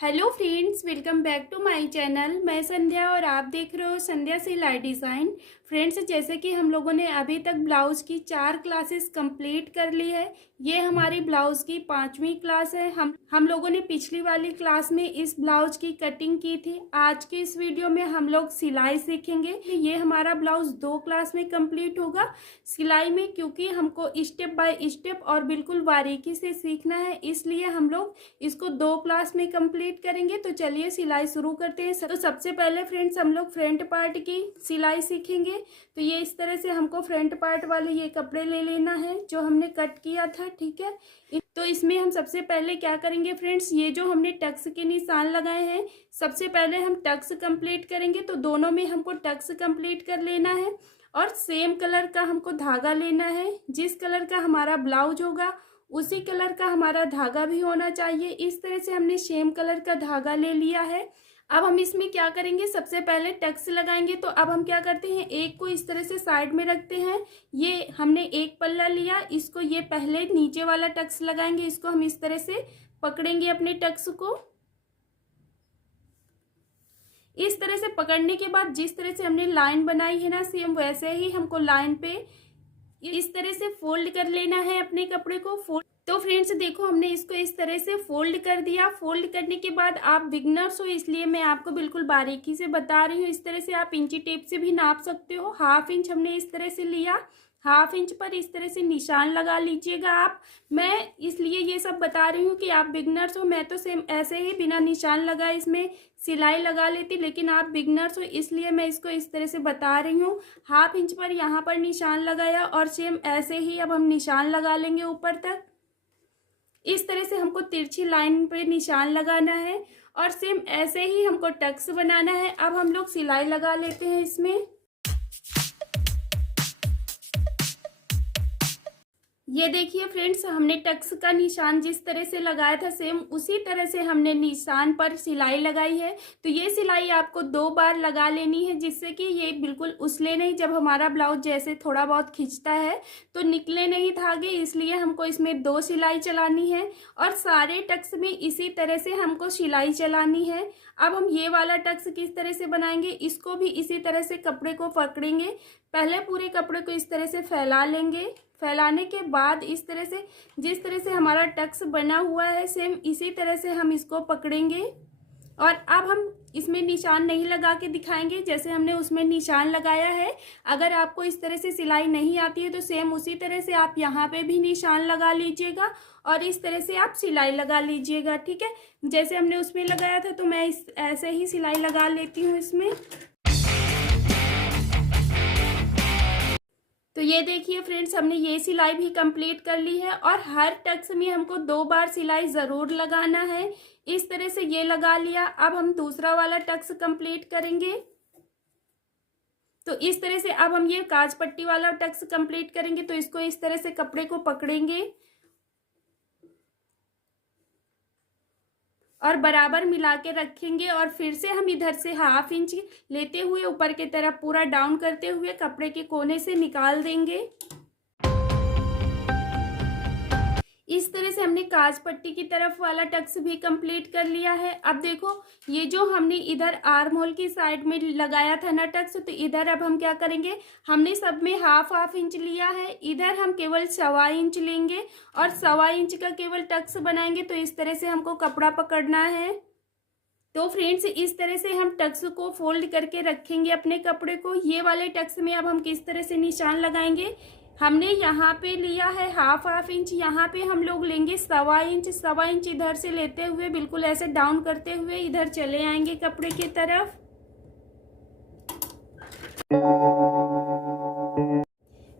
Hello friends, welcome back to my channel. मैं संध्या और आप देख रहे हो संध्या सिलाई डिज़ाइन। फ्रेंड्स, जैसे कि हम लोगों ने अभी तक ब्लाउज़ की 4 क्लासेस कंप्लीट कर ली है। ये हमारी ब्लाउज़ की 5वीं क्लास है। हम लोगों ने पिछली वाली क्लास में इस ब्लाउज़ की कटिंग की थी। आज के इस वीडियो में हम लोग सिलाई सीखेंगे। ये हमारा ब्लाउज़ 2 क्लास में कंप्लीट होगा सिलाई में, क्योंकि हमको स्टेप बाय स्टेप और बिल्कुल बारीकी से सीखना है, इसलिए हम लोग इसको 2 क्लास में कंप्लीट करेंगे। तो चलिए सिलाई शुरू करते हैं। तो सबसे पहले फ्रेंड्स हम लोग फ्रंट पार्ट की सिलाई सीखेंगे। तो ये इस तरह से हमको फ्रंट पार्ट वाले ये कपड़े ले लेना है जो हमने कट किया था, ठीक है। तो इसमें हम सबसे पहले क्या करेंगे फ्रेंड्स, ये जो हमने टक्स के निशान लगाए हैं, सबसे पहले हम टक्स कंप्लीट करेंगे। तो दोनों में हमको टक्स कंप्लीट कर लेना है और सेम कलर का हमको धागा लेना है। जिस कलर का हमारा ब्लाउज होगा उसी कलर का हमारा धागा भी होना चाहिए। इस तरह से हमने सेम कलर का धागा ले लिया है। अब हम इसमें क्या करेंगे, सबसे पहले टक्स लगाएंगे। तो अब हम क्या करते हैं, एक को इस तरह से साइड में रखते हैं। ये हमने एक पल्ला लिया, इसको ये पहले नीचे वाला टक्स लगाएंगे। इसको हम इस तरह से पकड़ेंगे अपने टक्स को। इस तरह से पकड़ने के बाद जिस तरह से हमने लाइन बनाई है ना, सेम वैसे ही हमको लाइन पे इस तरह से फोल्ड कर लेना है अपने कपड़े को। फोल्ड तो फ्रेंड्स देखो, हमने इसको इस तरह से फोल्ड कर दिया। फोल्ड करने के बाद आप बिगनर्स हो इसलिए मैं आपको बिल्कुल बारीकी से बता रही हूँ। इस तरह से आप इंची टेप से भी नाप सकते हो। 1/2 इंच हमने इस तरह से लिया। 1/2 इंच पर इस तरह से निशान लगा लीजिएगा आप। मैं इसलिए ये सब बता रही हूँ कि आप बिगनर्स हो। मैं तो सेम ऐसे ही बिना निशान लगाए इसमें सिलाई लगा लेती, लेकिन आप बिगनर्स हो इसलिए मैं इसको इस तरह से बता रही हूँ। 1/2 इंच पर यहाँ पर निशान लगाया और सेम ऐसे ही अब हम निशान लगा लेंगे ऊपर तक। इस तरह से हमको तिरछी लाइन पे निशान लगाना है और सेम ऐसे ही हमको टक्स बनाना है। अब हम लोग सिलाई लगा लेते हैं इसमें। ये देखिए फ्रेंड्स, हमने टक्स का निशान जिस तरह से लगाया था सेम उसी तरह से हमने निशान पर सिलाई लगाई है। तो ये सिलाई आपको 2 बार लगा लेनी है, जिससे कि ये बिल्कुल उछले नहीं। जब हमारा ब्लाउज जैसे थोड़ा बहुत खींचता है तो निकले नहीं धागे, इसलिए हमको इसमें 2 सिलाई चलानी है और सारे टक्स में इसी तरह से हमको सिलाई चलानी है। अब हम ये वाला टक्स किस तरह से बनाएंगे, इसको भी इसी तरह से कपड़े को पकड़ेंगे। पहले पूरे कपड़े को इस तरह से फैला लेंगे। फैलाने के बाद इस तरह से जिस तरह से हमारा टक्स बना हुआ है सेम इसी तरह से हम इसको पकड़ेंगे। और अब हम इसमें निशान नहीं लगा के दिखाएंगे जैसे हमने उसमें निशान लगाया है। अगर आपको इस तरह से सिलाई नहीं आती है तो सेम उसी तरह से आप यहाँ पे भी निशान लगा लीजिएगा और इस तरह से आप सिलाई लगा लीजिएगा, ठीक है। जैसे हमने उसमें लगाया था तो मैं ऐसे ही सिलाई लगा लेती हूँ इसमें। तो ये देखिए फ्रेंड्स, हमने ये सिलाई भी कंप्लीट कर ली है और हर टक्स में हमको 2 बार सिलाई ज़रूर लगाना है। इस तरह से ये लगा लिया। अब हम दूसरा वाला टक्स कंप्लीट करेंगे। तो इस तरह से अब हम ये काज पट्टी वाला टक्स कंप्लीट करेंगे। तो इसको इस तरह से कपड़े को पकड़ेंगे और बराबर मिला के रखेंगे और फिर से हम इधर से 1/2 इंच लेते हुए ऊपर की तरफ पूरा डाउन करते हुए कपड़े के कोने से निकाल देंगे। इस तरह से हमने काज पट्टी की तरफ वाला टक्स भी कंप्लीट कर लिया है। अब देखो, ये जो हमने इधर आर्म होल की साइड में लगाया था ना टक्स, तो इधर अब हम क्या करेंगे, हमने सब में 1/2 इंच लिया है। इधर हम केवल 1/4 इंच लेंगे और 1/4 इंच का केवल टक्स बनाएंगे। तो इस तरह से हमको कपड़ा पकड़ना है। तो फ्रेंड्स इस तरह से हम टक्स को फोल्ड करके रखेंगे अपने कपड़े को। ये वाले टक्स में अब हम किस तरह से निशान लगाएंगे, हमने यहाँ पे लिया है 1/2 इंच, यहाँ पे हम लोग लेंगे 1/4 इंच। 1/4 इंच इधर से लेते हुए बिल्कुल ऐसे डाउन करते हुए इधर चले आएंगे कपड़े की तरफ।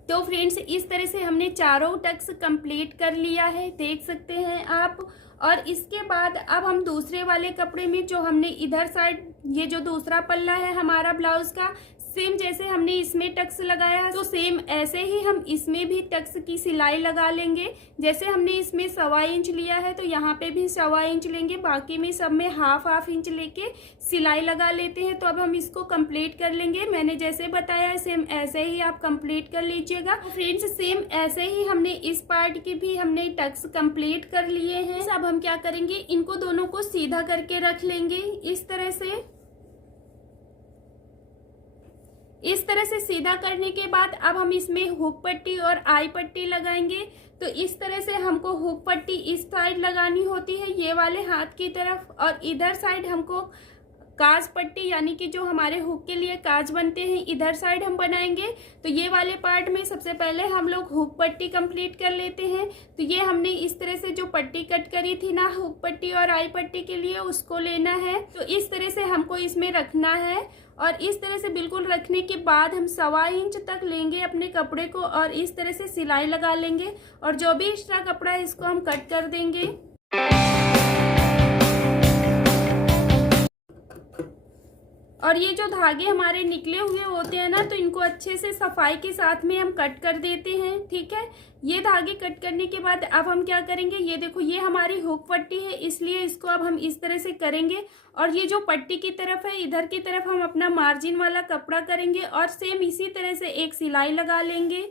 तो फ्रेंड्स इस तरह से हमने चारों टक्स कंप्लीट कर लिया है, देख सकते हैं आप। और इसके बाद अब हम दूसरे वाले कपड़े में जो हमने इधर साइड, ये जो दूसरा पल्ला है हमारा ब्लाउज का, सेम जैसे हमने इसमें टक्स लगाया है तो सेम ऐसे ही हम इसमें भी टक्स की सिलाई लगा लेंगे। जैसे हमने इसमें 1.25 इंच लिया है तो यहाँ पे भी 1.25 इंच लेंगे, बाकी में सब में हाफ इंच लेके सिलाई लगा लेते हैं। तो अब हम इसको कंप्लीट कर लेंगे। मैंने जैसे बताया सेम ऐसे ही आप कंप्लीट कर लीजिएगा। तो फ्रेंड्स सेम ऐसे ही हमने इस पार्ट की भी हमने टक्स कंप्लीट कर लिए हैं। अब हम क्या करेंगे, इनको दोनों को सीधा करके रख लेंगे इस तरह से। इस तरह से सीधा करने के बाद अब हम इसमें हुक पट्टी और आई पट्टी लगाएंगे। तो इस तरह से हमको हुक पट्टी इस साइड लगानी होती है, ये वाले हाथ की तरफ, और इधर साइड हमको काज पट्टी यानी कि जो हमारे हुक के लिए काज बनते हैं इधर साइड हम बनाएंगे। तो ये वाले पार्ट में सबसे पहले हम लोग हुक पट्टी कंप्लीट कर लेते हैं। तो ये हमने इस तरह से जो पट्टी कट करी थी ना हुक पट्टी और आई पट्टी के लिए, उसको लेना है। तो इस तरह से हमको इसमें रखना है और इस तरह से बिल्कुल रखने के बाद हम 1.25 इंच तक लेंगे अपने कपड़े को और इस तरह से सिलाई लगा लेंगे और जो भी एक्स्ट्रा कपड़ा है इसको हम कट कर देंगे। और ये जो धागे हमारे निकले हुए होते हैं ना, तो इनको अच्छे से सफाई के साथ में हम कट कर देते हैं। ठीक है, ये धागे कट करने के बाद अब हम क्या करेंगे, ये देखो ये हमारी हुक पट्टी है, इसलिए इसको अब हम इस तरह से करेंगे और ये जो पट्टी की तरफ है इधर की तरफ हम अपना मार्जिन वाला कपड़ा करेंगे और सेम इसी तरह से एक सिलाई लगा लेंगे।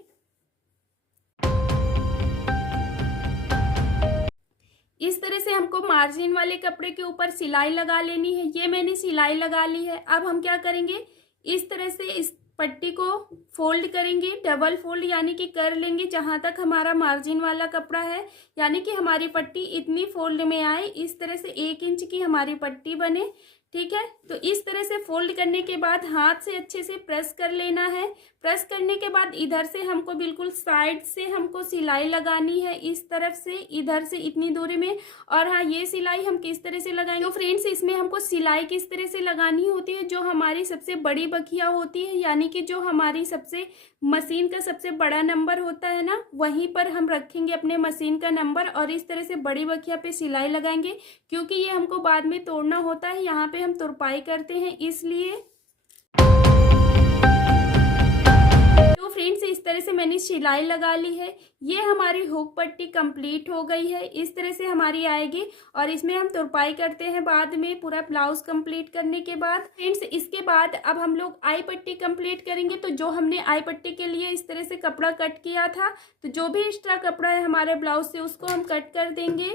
इस तरह से हमको मार्जिन वाले कपड़े के ऊपर सिलाई लगा लेनी है। ये मैंने सिलाई लगा ली है। अब हम क्या करेंगे, इस तरह से इस पट्टी को फोल्ड करेंगे, डबल फोल्ड यानी कि कर लेंगे जहां तक हमारा मार्जिन वाला कपड़ा है, यानी कि हमारी पट्टी इतनी फोल्ड में आए, इस तरह से 1 इंच की हमारी पट्टी बने। ठीक है, तो इस तरह से फोल्ड करने के बाद हाथ से अच्छे से प्रेस कर लेना है। प्रेस करने के बाद इधर से हमको बिल्कुल साइड से हमको सिलाई लगानी है, इस तरफ से इधर से इतनी दूरी में। और हाँ, ये सिलाई हम किस तरह से लगाएंगे, तो फ्रेंड्स इसमें हमको सिलाई किस तरह से लगानी होती है, जो हमारी सबसे बड़ी बखिया होती है यानी कि जो हमारी सबसे मशीन का सबसे बड़ा नंबर होता है ना, वहीं पर हम रखेंगे अपने मशीन का नंबर और इस तरह से बड़ी बखिया पे सिलाई लगाएंगे, क्योंकि ये हमको बाद में तोड़ना होता है। यहाँ पे हम तुरपाई करते हैं इसलिए। तो फ्रेंड्स इस तरह से मैंने सिलाई लगा ली है। ये हमारी हुक पट्टी कंप्लीट हो गई है, इस तरह से हमारी आएगी और इसमें हम तुरपाई करते हैं बाद में पूरा ब्लाउज कंप्लीट करने के बाद। फ्रेंड्स इसके बाद अब हम लोग आई पट्टी कंप्लीट करेंगे। तो जो हमने आई पट्टी के लिए इस तरह से कपड़ा कट किया था, तो जो भी एक्स्ट्रा कपड़ा है हमारे ब्लाउज से उसको हम कट कर देंगे।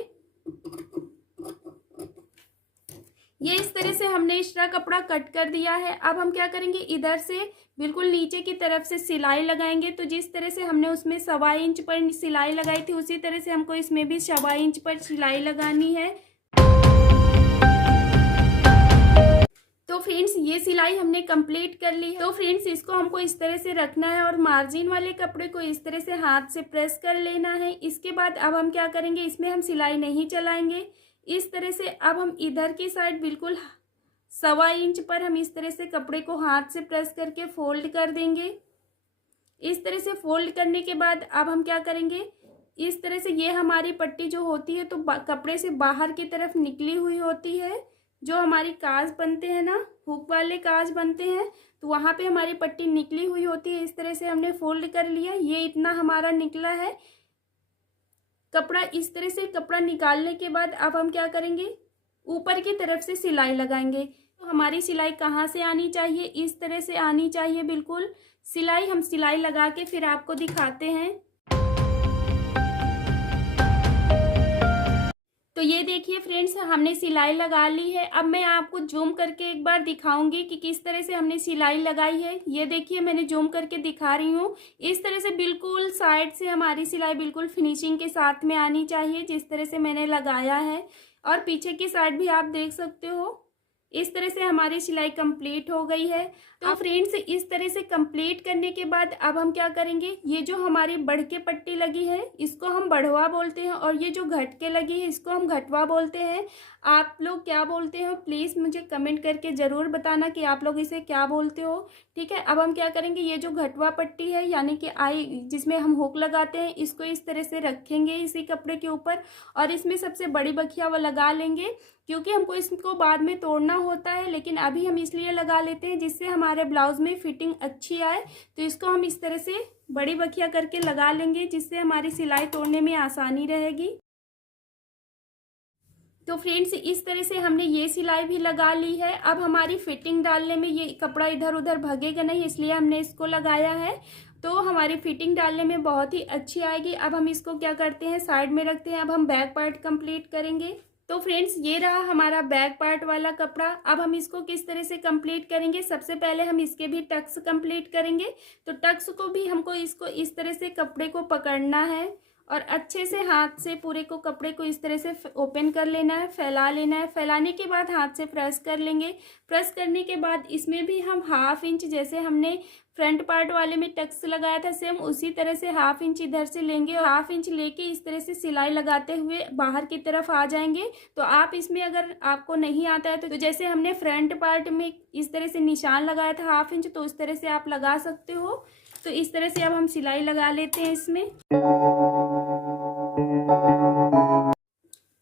ये इस तरह से हमने एक्स्ट्रा कपड़ा कट कर दिया है। अब हम क्या करेंगे, इधर से बिल्कुल नीचे की तरफ से सिलाई लगाएंगे। तो जिस तरह से हमने उसमें 1.25 इंच पर सिलाई लगाई थी, उसी तरह से हमको इसमें भी 1.25 इंच पर सिलाई लगानी है। तो फ्रेंड्स ये सिलाई हमने कंप्लीट कर ली है। तो फ्रेंड्स इसको हमको इस तरह से रखना है और मार्जिन वाले कपड़े को इस तरह से हाथ से प्रेस कर लेना है। इसके बाद अब हम क्या करेंगे, इसमें हम सिलाई नहीं चलाएंगे। इस तरह से अब हम इधर की साइड बिल्कुल 1.25 इंच पर हम इस तरह से कपड़े को हाथ से प्रेस करके फोल्ड कर देंगे। इस तरह से फोल्ड करने के बाद अब हम क्या करेंगे, इस तरह से ये हमारी पट्टी जो होती है तो कपड़े से बाहर की तरफ निकली हुई होती है। जो हमारी काज बनते हैं ना, हुक वाले काज बनते हैं, तो वहाँ पे हमारी पट्टी निकली हुई होती है। इस तरह से हमने फोल्ड कर लिया, ये इतना हमारा निकला है कपड़ा। इस तरह से कपड़ा निकालने के बाद अब हम क्या करेंगे, ऊपर की तरफ से सिलाई लगाएंगे। तो हमारी सिलाई कहाँ से आनी चाहिए, इस तरह से आनी चाहिए बिल्कुल सिलाई। हम सिलाई लगा के फिर आपको दिखाते हैं। तो ये देखिए फ्रेंड्स हमने सिलाई लगा ली है। अब मैं आपको जूम करके एक बार दिखाऊंगी कि किस तरह से हमने सिलाई लगाई है। ये देखिए मैंने जूम करके दिखा रही हूँ। इस तरह से बिल्कुल साइड से हमारी सिलाई बिल्कुल फिनिशिंग के साथ में आनी चाहिए, जिस तरह से मैंने लगाया है। और पीछे की साइड भी आप देख सकते हो, इस तरह से हमारी सिलाई कंप्लीट हो गई है। तो फ्रेंड्स इस तरह से कंप्लीट करने के बाद अब हम क्या करेंगे, ये जो हमारी बढ़ के पट्टी लगी है इसको हम बढ़वा बोलते हैं और ये जो घट के लगी है इसको हम घटवा बोलते हैं। आप लोग क्या बोलते हो प्लीज़ मुझे कमेंट करके ज़रूर बताना कि आप लोग इसे क्या बोलते हो। ठीक है, अब हम क्या करेंगे, ये जो घटवा पट्टी है यानी कि आई जिसमें हम हुक लगाते हैं, इसको इस तरह से रखेंगे इसी कपड़े के ऊपर और इसमें सबसे बड़ी बखिया वो लगा लेंगे क्योंकि हमको इसको बाद में तोड़ना होता है, लेकिन अभी हम इसलिए लगा लेते हैं जिससे हमारे ब्लाउज में फिटिंग अच्छी आए। तो इसको हम इस तरह से बड़ी बखिया करके लगा लेंगे, जिससे हमारी सिलाई तोड़ने में आसानी रहेगी। तो फ्रेंड्स, इस तरह से हमने ये सिलाई भी लगा ली है। अब हमारी फिटिंग डालने में ये कपड़ा इधर उधर भगेगा नहीं, इसलिए हमने इसको लगाया है। तो हमारी फिटिंग डालने में बहुत ही अच्छी आएगी। अब हम इसको क्या करते हैं, साइड में रखते हैं। अब हम बैक पार्ट कंप्लीट करेंगे। तो फ्रेंड्स, ये रहा हमारा बैक पार्ट वाला कपड़ा। अब हम इसको किस तरह से कंप्लीट करेंगे, सबसे पहले हम इसके भी टक्स कंप्लीट करेंगे। तो टक्स को भी हमको इसको इस तरह से कपड़े को पकड़ना है और अच्छे से हाथ से पूरे को कपड़े को इस तरह से ओपन कर लेना है, फैला लेना है। फैलाने के बाद हाथ से प्रेस कर लेंगे। प्रेस करने के बाद इसमें भी हम 1/2 इंच, जैसे हमने फ्रंट पार्ट वाले में टक्स लगाया था सेम उसी तरह से 1/2 इंच इधर से लेंगे और 1/2 इंच लेके इस तरह से सिलाई लगाते हुए बाहर की तरफ आ जाएंगे। तो आप इसमें अगर आपको नहीं आता है तो जैसे हमने फ्रंट पार्ट में इस तरह से निशान लगाया था 1/2 इंच, तो उस तरह से आप लगा सकते हो। तो इस तरह से अब हम सिलाई लगा लेते हैं इसमें।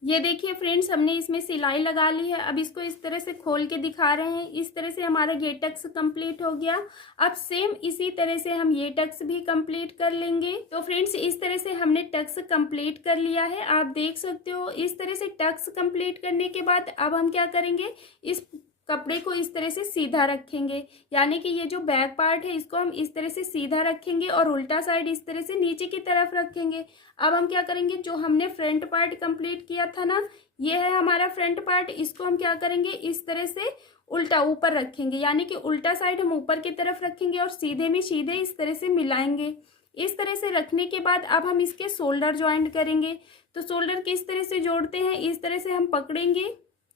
ये देखिए फ्रेंड्स, हमने इसमें सिलाई लगा ली है। अब इसको इस तरह से खोल के दिखा रहे हैं। इस तरह से हमारा ये टक्स कंप्लीट हो गया। अब सेम इसी तरह से हम ये टक्स भी कंप्लीट कर लेंगे। तो फ्रेंड्स, इस तरह से हमने टक्स कंप्लीट कर लिया है, आप देख सकते हो। इस तरह से टक्स कंप्लीट करने के बाद अब हम क्या करेंगे, इस कपड़े को इस तरह से सीधा रखेंगे। यानी कि ये जो बैक पार्ट है इसको हम इस तरह से सीधा रखेंगे और उल्टा साइड इस तरह से नीचे की तरफ रखेंगे। अब हम क्या करेंगे, जो हमने फ्रंट पार्ट कंप्लीट किया था ना, ये है हमारा फ्रंट पार्ट। इसको हम क्या करेंगे, इस तरह से उल्टा ऊपर रखेंगे। यानी कि उल्टा साइड हम ऊपर की तरफ रखेंगे और सीधे में सीधे इस तरह से मिलाएंगे। इस तरह से रखने के बाद अब हम इसके शोल्डर ज्वाइंट करेंगे। तो शोल्डर किस तरह से जोड़ते हैं, इस तरह से हम पकड़ेंगे,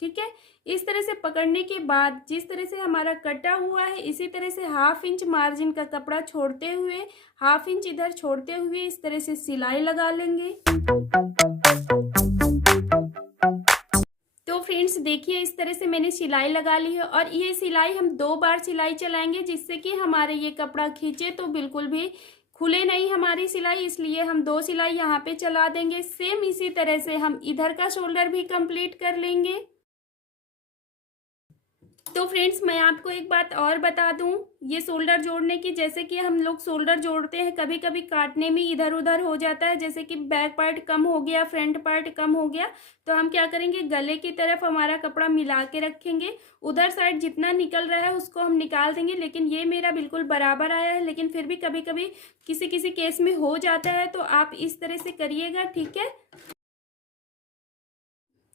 ठीक है। इस तरह से पकड़ने के बाद जिस तरह से हमारा कटा हुआ है, इसी तरह से 1/2 इंच मार्जिन का कपड़ा छोड़ते हुए, 1/2 इंच इधर छोड़ते हुए इस तरह से सिलाई लगा लेंगे। तो फ्रेंड्स देखिए, इस तरह से मैंने सिलाई लगा ली है और ये सिलाई हम 2 बार सिलाई चलाएंगे, जिससे कि हमारे ये कपड़ा खींचे तो बिल्कुल भी खुले नहीं हमारी सिलाई। इसलिए हम 2 सिलाई यहाँ पे चला देंगे। सेम इसी तरह से हम इधर का शोल्डर भी कंप्लीट कर लेंगे। तो फ्रेंड्स, मैं आपको एक बात और बता दूं, ये शोल्डर जोड़ने की, जैसे कि हम लोग शोल्डर जोड़ते हैं कभी कभी काटने में इधर उधर हो जाता है, जैसे कि बैक पार्ट कम हो गया, फ्रंट पार्ट कम हो गया, तो हम क्या करेंगे, गले की तरफ हमारा कपड़ा मिला के रखेंगे। उधर साइड जितना निकल रहा है उसको हम निकाल देंगे। लेकिन ये मेरा बिल्कुल बराबर आया है, लेकिन फिर भी कभी कभी किसी किसी केस में हो जाता है, तो आप इस तरह से करिएगा, ठीक है।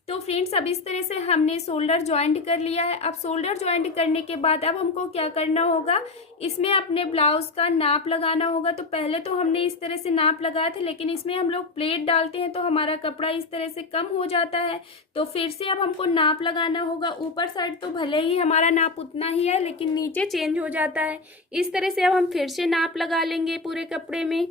तो फ्रेंड्स, अब इस तरह से हमने शोल्डर ज्वाइंट कर लिया है। अब शोल्डर ज्वाइंट करने के बाद अब हमको क्या करना होगा, इसमें अपने ब्लाउज का नाप लगाना होगा। तो पहले तो हमने इस तरह से नाप लगाया था, लेकिन इसमें हम लोग प्लेट डालते हैं तो हमारा कपड़ा इस तरह से कम हो जाता है। तो फिर से अब हमको नाप लगाना होगा। ऊपर साइड तो भले ही हमारा नाप उतना ही है, लेकिन नीचे चेंज हो जाता है। इस तरह से अब हम फिर से नाप लगा लेंगे पूरे कपड़े में।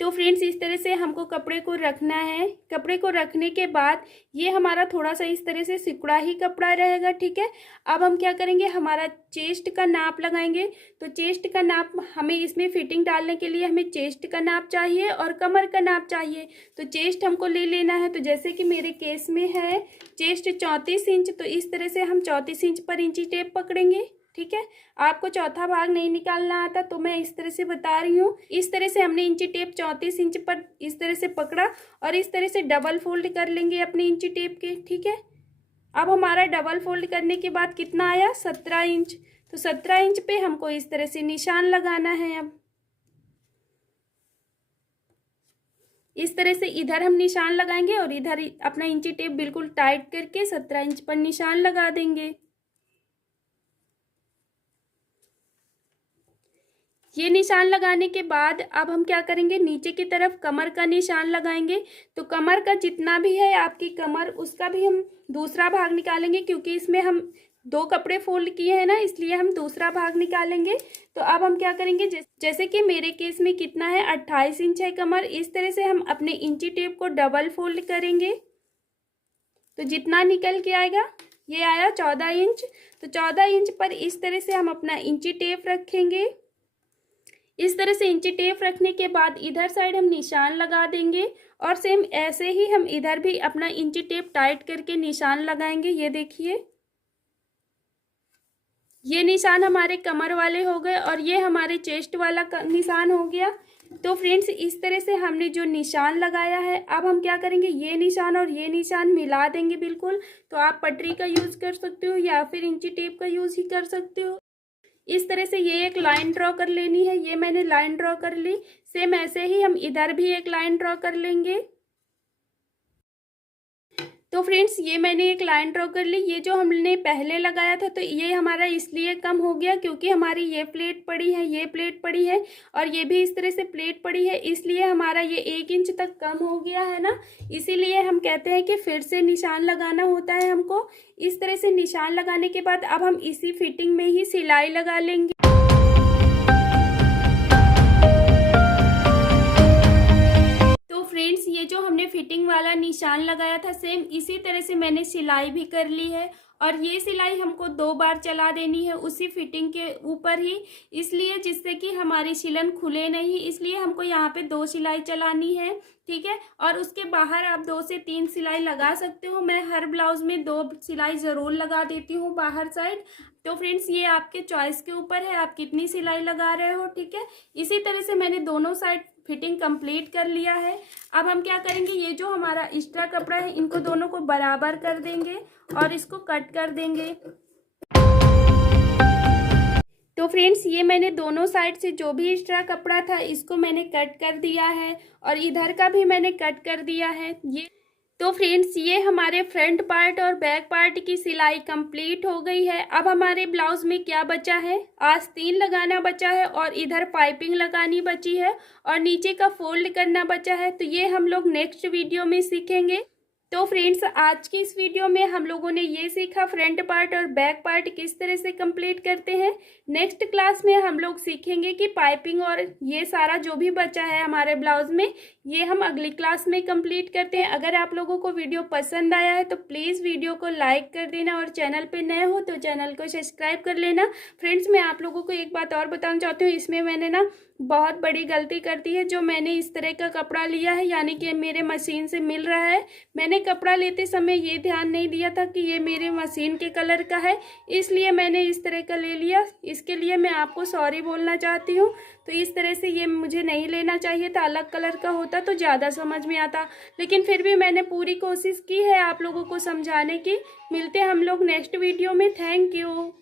तो फ्रेंड्स, इस तरह से हमको कपड़े को रखना है। कपड़े को रखने के बाद ये हमारा थोड़ा सा इस तरह से सिकुड़ा ही कपड़ा रहेगा, ठीक है। अब हम क्या करेंगे, हमारा चेस्ट का नाप लगाएंगे। तो चेस्ट का नाप हमें इसमें फिटिंग डालने के लिए हमें चेस्ट का नाप चाहिए और कमर का नाप चाहिए। तो चेस्ट हमको ले लेना है। तो जैसे कि मेरे केस में है चेस्ट 34 इंच, तो इस तरह से हम 34 इंच पर इंची टेप पकड़ेंगे, ठीक है। आपको चौथा भाग नहीं निकालना आता तो मैं इस तरह से बता रही हूँ। इस तरह से हमने इंची टेप 34 इंच पर इस तरह से पकड़ा और इस तरह से डबल फोल्ड कर लेंगे अपने इंची टेप के, ठीक है। अब हमारा डबल फोल्ड करने के बाद कितना आया, 17 इंच। तो 17 इंच पे हमको इस तरह से निशान लगाना है। अब इस तरह से इधर हम निशान लगाएंगे और इधर अपना इंची टेप बिल्कुल टाइट करके 17 इंच पर निशान लगा देंगे। ये निशान लगाने के बाद अब हम क्या करेंगे, नीचे की तरफ कमर का निशान लगाएंगे। तो कमर का जितना भी है आपकी कमर, उसका भी हम दूसरा भाग निकालेंगे, क्योंकि इसमें हम 2 कपड़े फोल्ड किए हैं ना, इसलिए हम दूसरा भाग निकालेंगे। तो अब हम क्या करेंगे, जैसे कि मेरे केस में कितना है, 28 इंच है कमर। इस तरह से हम अपने इंची टेप को डबल फोल्ड करेंगे। तो जितना निकल के आएगा, ये आया 14 इंच। तो 14 इंच पर इस तरह से हम अपना इंची टेप रखेंगे। इस तरह से इंची टेप रखने के बाद इधर साइड हम निशान लगा देंगे और सेम ऐसे ही हम इधर भी अपना इंची टेप टाइट करके निशान लगाएंगे। ये देखिए, ये निशान हमारे कमर वाले हो गए और ये हमारे चेस्ट वाला निशान हो गया। तो फ्रेंड्स, इस तरह से हमने जो निशान लगाया है, अब हम क्या करेंगे, ये निशान और ये निशान मिला देंगे बिल्कुल। तो आप पटरी का यूज़ कर सकते हो या फिर इंची टेप का यूज़ ही कर सकते हो। इस तरह से ये एक लाइन ड्रॉ कर लेनी है। ये मैंने लाइन ड्रॉ कर ली। सेम ऐसे ही हम इधर भी एक लाइन ड्रॉ कर लेंगे। तो फ्रेंड्स, ये मैंने एक लाइन ड्रॉ कर ली। ये जो हमने पहले लगाया था, तो ये हमारा इसलिए कम हो गया क्योंकि हमारी ये प्लेट पड़ी है, ये प्लेट पड़ी है और ये भी इस तरह से प्लेट पड़ी है, इसलिए हमारा ये 1 इंच तक कम हो गया है ना। इसीलिए हम कहते हैं कि फिर से निशान लगाना होता है हमको। इस तरह से निशान लगाने के बाद अब हम इसी फिटिंग में ही सिलाई लगा लेंगे। फ्रेंड्स, ये जो हमने फिटिंग वाला निशान लगाया था, सेम इसी तरह से मैंने सिलाई भी कर ली है और ये सिलाई हमको 2 बार चला देनी है उसी फिटिंग के ऊपर ही, इसलिए जिससे कि हमारी सिलन खुले नहीं, इसलिए हमको यहाँ पे 2 सिलाई चलानी है, ठीक है। और उसके बाहर आप 2 से 3 सिलाई लगा सकते हो। मैं हर ब्लाउज में 2 सिलाई ज़रूर लगा देती हूँ बाहर साइड। तो फ्रेंड्स, ये आपके चॉइस के ऊपर है, आप कितनी सिलाई लगा रहे हो, ठीक है। इसी तरह से मैंने दोनों साइड फिटिंग कंप्लीट कर लिया है। अब हम क्या करेंगे, ये जो हमारा एक्स्ट्रा कपड़ा है, इनको दोनों को बराबर कर देंगे और इसको कट कर देंगे। तो फ्रेंड्स, ये मैंने दोनों साइड से जो भी एक्स्ट्रा कपड़ा था, इसको मैंने कट कर दिया है और इधर का भी मैंने कट कर दिया है। ये तो फ्रेंड्स, ये हमारे फ्रंट पार्ट और बैक पार्ट की सिलाई कंप्लीट हो गई है। अब हमारे ब्लाउज में क्या बचा है, आस्तीन लगाना बचा है और इधर पाइपिंग लगानी बची है और नीचे का फोल्ड करना बचा है। तो ये हम लोग नेक्स्ट वीडियो में सीखेंगे। तो फ्रेंड्स, आज की इस वीडियो में हम लोगों ने ये सीखा फ्रंट पार्ट और बैक पार्ट किस तरह से कंप्लीट करते हैं। नेक्स्ट क्लास में हम लोग सीखेंगे कि पाइपिंग और ये सारा जो भी बचा है हमारे ब्लाउज में, ये हम अगली क्लास में कंप्लीट करते हैं। अगर आप लोगों को वीडियो पसंद आया है तो प्लीज़ वीडियो को लाइक कर देना और चैनल पे नए हो तो चैनल को सब्सक्राइब कर लेना। फ्रेंड्स, मैं आप लोगों को एक बात और बताना चाहती हूँ, इसमें मैंने ना बहुत बड़ी गलती कर दी है। जो मैंने इस तरह का कपड़ा लिया है, यानी कि मेरे मशीन से मिल रहा है, मैंने कपड़ा लेते समय ये ध्यान नहीं दिया था कि ये मेरे मशीन के कलर का है, इसलिए मैंने इस तरह का ले लिया। इसके लिए मैं आपको सॉरी बोलना चाहती हूँ। तो इस तरह से ये मुझे नहीं लेना चाहिए था, अलग कलर का होता तो ज़्यादा समझ में आता, लेकिन फिर भी मैंने पूरी कोशिश की है आप लोगों को समझाने की। मिलते हैं हम लोग नेक्स्ट वीडियो में। Thank you.